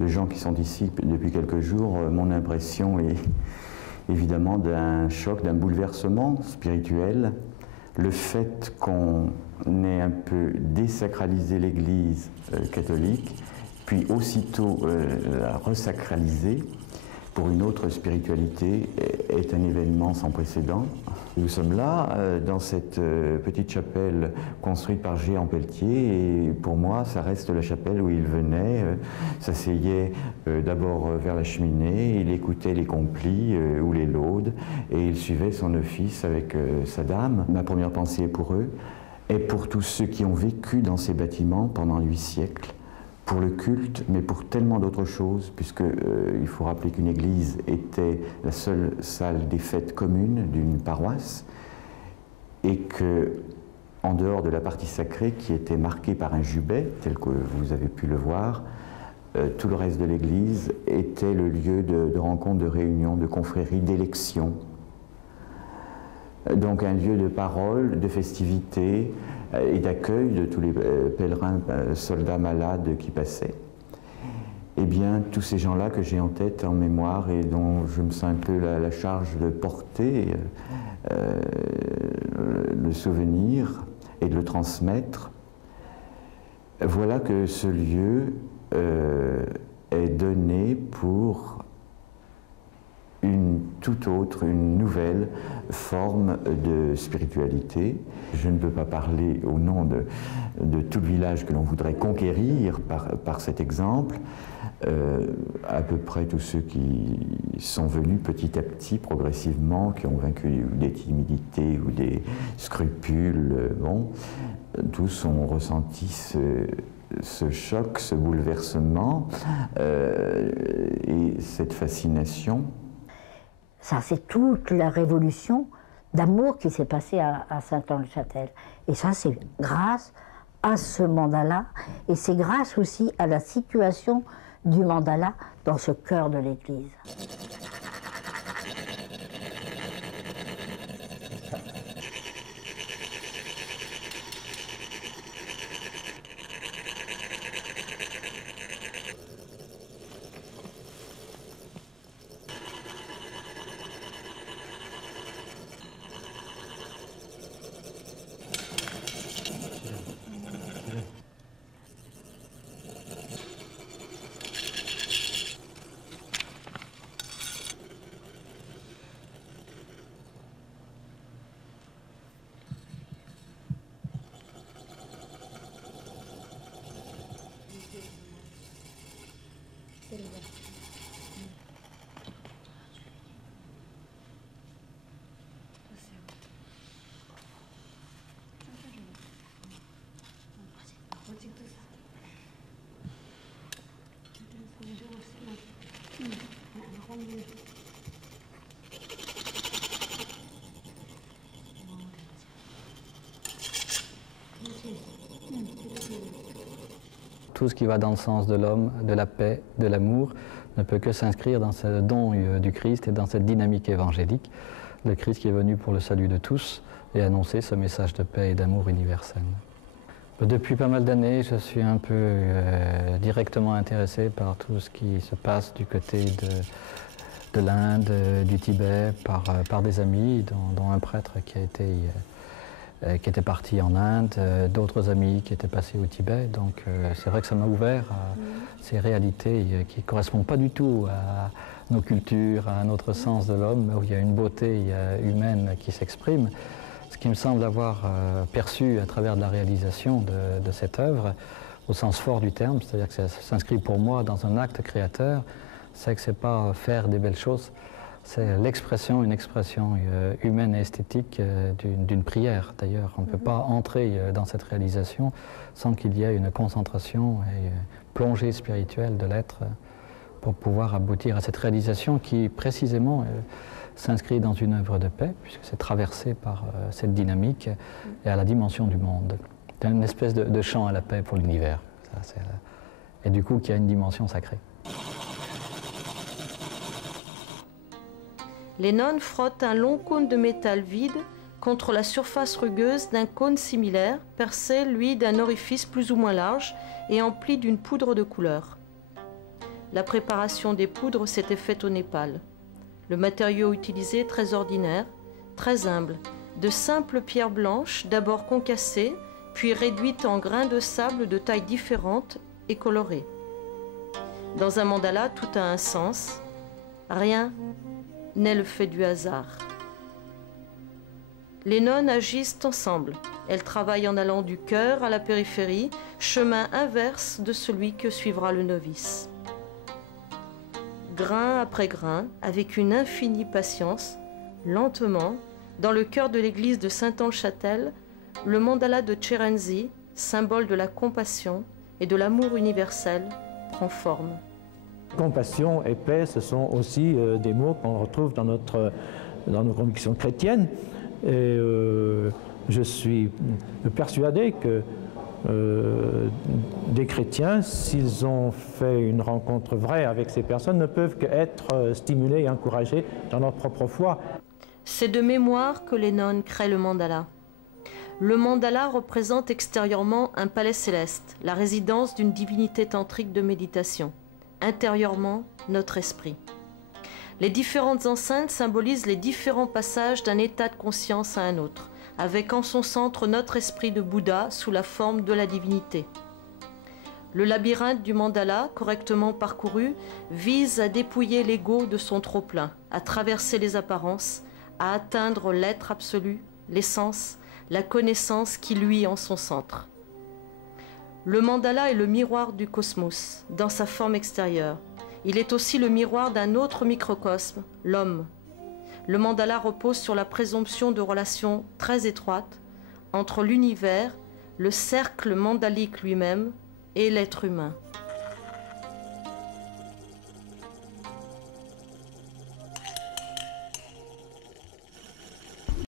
de gens qui sont ici depuis quelques jours, mon impression est évidemment d'un choc, d'un bouleversement spirituel. Le fait qu'on ait un peu désacralisé l'Église catholique, puis aussitôt la resacraliser pour une autre spiritualité est un événement sans précédent. Nous sommes là, dans cette petite chapelle construite par Jehan Pelletier, et pour moi, ça reste la chapelle où il venait, s'asseyait d'abord vers la cheminée, il écoutait les complis ou les laudes, et il suivait son office avec sa dame. Ma première pensée est pour eux, et pour tous ceux qui ont vécu dans ces bâtiments pendant 8 siècles, pour le culte, mais pour tellement d'autres choses, puisque il faut rappeler qu'une église était la seule salle des fêtes communes d'une paroisse, et que, en dehors de la partie sacrée qui était marquée par un jubé, tel que vous avez pu le voir, tout le reste de l'église était le lieu de rencontre, de réunion, de confrérie, d'élection. Donc un lieu de parole, de festivité et d'accueil de tous les pèlerins, soldats malades qui passaient. Eh bien, tous ces gens-là que j'ai en tête, en mémoire, et dont je me sens un peu la charge de porter le souvenir et de le transmettre, voilà que ce lieu est donné pour une toute autre, une nouvelle forme de spiritualité. Je ne peux pas parler au nom de tout le village que l'on voudrait conquérir par cet exemple. À peu près tous ceux qui sont venus petit à petit, progressivement, qui ont vaincu des timidités ou des scrupules, bon, tous ont ressenti ce choc, ce bouleversement et cette fascination. Ça, c'est toute la révolution d'amour qui s'est passée à Saint-Anne-le-Châtel. Et ça, c'est grâce à ce mandala, et c'est grâce aussi à la situation du mandala dans ce cœur de l'Église. Tout ce qui va dans le sens de l'homme, de la paix, de l'amour, ne peut que s'inscrire dans ce don du Christ et dans cette dynamique évangélique. Le Christ qui est venu pour le salut de tous et annoncer ce message de paix et d'amour universel. Depuis pas mal d'années, je suis un peu directement intéressé par tout ce qui se passe du côté de l'Inde, du Tibet, par des amis, dont un prêtre qui était parti en Inde, d'autres amis qui étaient passés au Tibet. Donc c'est vrai que ça m'a ouvert à ces réalités qui ne correspondent pas du tout à nos cultures, à notre sens de l'homme, où il y a une beauté humaine qui s'exprime. Ce qui me semble avoir perçu à travers de la réalisation de cette œuvre, au sens fort du terme, c'est-à-dire que ça s'inscrit pour moi dans un acte créateur, c'est que ce n'est pas faire des belles choses, c'est l'expression, une expression humaine et esthétique d'une prière. D'ailleurs, on ne peut pas entrer dans cette réalisation sans qu'il y ait une concentration et une plongée spirituelle de l'être pour pouvoir aboutir à cette réalisation qui, précisément, s'inscrit dans une œuvre de paix, puisque c'est traversé par cette dynamique et à la dimension du monde. C'est une espèce de chant à la paix pour l'univers. Et du coup, qui a une dimension sacrée. Les nonnes frottent un long cône de métal vide contre la surface rugueuse d'un cône similaire, percé, lui, d'un orifice plus ou moins large et empli d'une poudre de couleur. la préparation des poudres s'était faite au Népal. Le matériau utilisé est très ordinaire, très humble, de simples pierres blanches, d'abord concassées, puis réduites en grains de sable de tailles différentes et colorées. Dans un mandala, tout a un sens. Rien n'est le fait du hasard. Les nonnes agissent ensemble. Elles travaillent en allant du cœur à la périphérie, chemin inverse de celui que suivra le novice. Grain après grain, avec une infinie patience, lentement, dans le cœur de l'église de Saint-Anne-le-Châtel, le mandala de Tcherenzi, symbole de la compassion et de l'amour universel, prend forme. Compassion et paix, ce sont aussi des mots qu'on retrouve dans nos convictions chrétiennes. Et je suis persuadé que des chrétiens, s'ils ont fait une rencontre vraie avec ces personnes, ne peuvent qu'être stimulés et encouragés dans leur propre foi. C'est de mémoire que les nonnes créent le mandala. Le mandala représente extérieurement un palais céleste, la résidence d'une divinité tantrique de méditation. Intérieurement, notre esprit. Les différentes enceintes symbolisent les différents passages d'un état de conscience à un autre, avec en son centre notre esprit de Bouddha sous la forme de la divinité. Le labyrinthe du mandala, correctement parcouru, vise à dépouiller l'ego de son trop-plein, à traverser les apparences, à atteindre l'être absolu, l'essence, la connaissance qui luit en son centre. Le mandala est le miroir du cosmos, dans sa forme extérieure. Il est aussi le miroir d'un autre microcosme, l'homme. Le mandala repose sur la présomption de relations très étroites entre l'univers, le cercle mandalique lui-même et l'être humain.